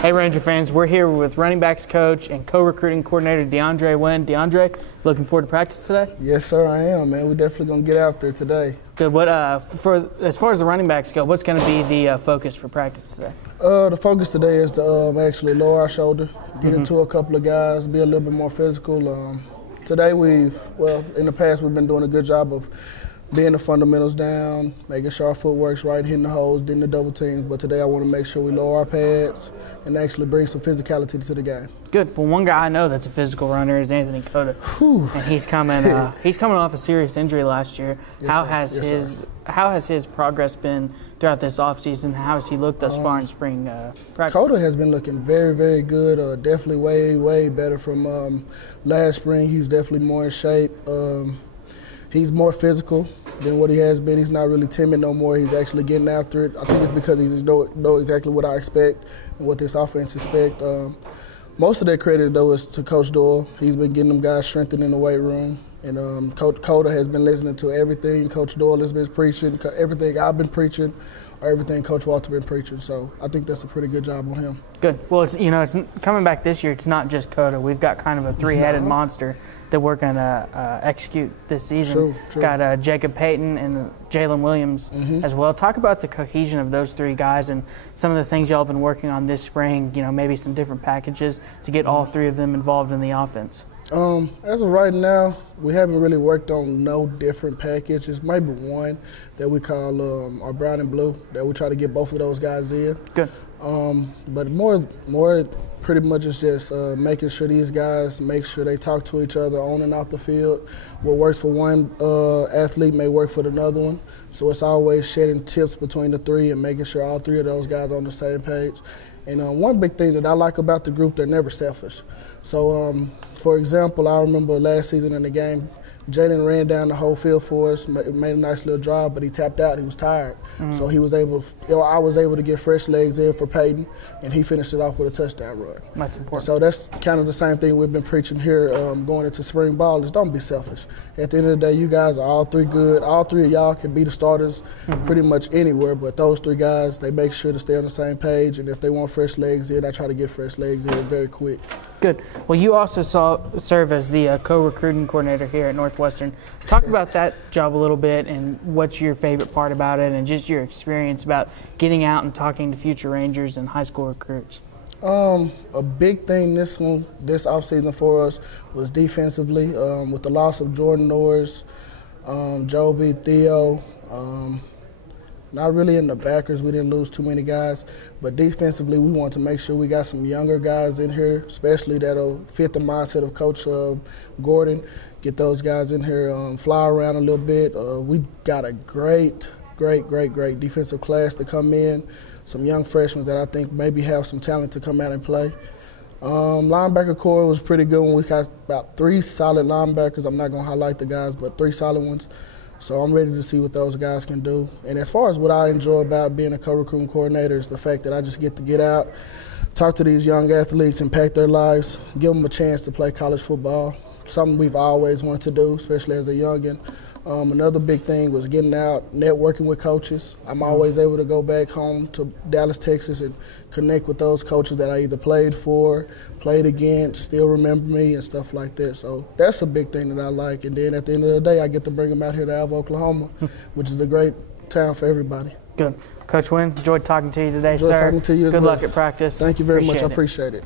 Hey Ranger fans, we're here with running backs coach and co-recruiting coordinator DeAndre Wynn. DeAndre, looking forward to practice today? Yes, sir, I am, man. We're definitely going to get out there today. Good. What as far as the running backs go, what's going to be the focus for practice today? The focus today is to actually lower our shoulder, get into a couple of guys, be a little bit more physical. Today in the past we've been doing a good job of being the fundamentals down, making sure our footwork's right, hitting the holes, getting the double teams. But today I want to make sure we lower our pads and actually bring some physicality to the game. Good. Well, one guy I know that's a physical runner is Anthony Cota, and he's coming off a serious injury last year. Yes, How has his progress been throughout this offseason? How has he looked thus far in spring practice? Cota has been looking very, very good. Definitely way better from last spring. He's definitely more in shape. He's more physical than what he has been. He's not really timid no more. He's actually getting after it. I think it's because he know exactly what I expect and what this offense expects. Most of that credit, though, is to Coach Doyle. He's been getting them guys strengthened in the weight room. And Coach Cota has been listening to everything Coach Doyle has been preaching, everything I've been preaching, or everything Coach Walter been preaching. So I think that's a pretty good job on him. Good. Well, it's coming back this year. It's not just Cota. We've got kind of a three-headed monster that we're going to execute this season. True. Got Jacob Payton and Jalen Williams as well. Talk about the cohesion of those three guys and some of the things y'all have been working on this spring, maybe some different packages to get all three of them involved in the offense. As of right now, we haven't really worked on no different packages. Maybe one that we call our brown and blue, that we try to get both of those guys in. Good. But more pretty much is just making sure these guys make sure they talk to each other on and off the field. What works for one athlete may work for another one. So it's always shedding tips between the three and making sure all three of those guys are on the same page. And one big thing that I like about the group, they're never selfish. So, for example, I remember last season in the game, Jalen ran down the whole field for us, made a nice little drive, but he tapped out. He was tired. So he was able to, I was able to get fresh legs in for Peyton, and he finished it off with a touchdown run. That's important. So that's kind of the same thing we've been preaching here going into spring ball is don't be selfish. At the end of the day, you guys are all three good. All three of y'all can be the starters pretty much anywhere, but those three guys, they make sure to stay on the same page, and if they want fresh legs in, I try to get fresh legs in very quick. Good. Well, you also serve as the co-recruiting coordinator here at Northwestern. Talk about that job a little bit and what's your favorite part about it and just your experience about getting out and talking to future Rangers and high school recruits. A big thing this offseason for us was defensively with the loss of Jordan Norris, Joby, Theo. Not really in the backers. We didn't lose too many guys. But defensively, we want to make sure we got some younger guys in here, especially that'll fit the mindset of Coach Gordon. Get those guys in here, fly around a little bit. We got a great defensive class to come in. Some young freshmen that I think maybe have some talent to come out and play. Linebacker core was pretty good when we got about 3 solid linebackers. I'm not going to highlight the guys, but 3 solid ones. So I'm ready to see what those guys can do. And as far as what I enjoy about being a co-recruiting coordinator is the fact that I just get to get out, talk to these young athletes, impact their lives, give them a chance to play college football, something we've always wanted to do, especially as a youngin'. Another big thing was getting out, networking with coaches. I'm always able to go back home to Dallas, Texas, and connect with those coaches that I either played for, played against, still remember me, and stuff like that. So that's a big thing that I like. And then at the end of the day, I get to bring them out here to Alva, Oklahoma, which is a great town for everybody. Good. Coach Wynn, enjoyed talking to you today, sir. Enjoyed talking to you as well. Good luck at practice. Thank you very much. I appreciate it.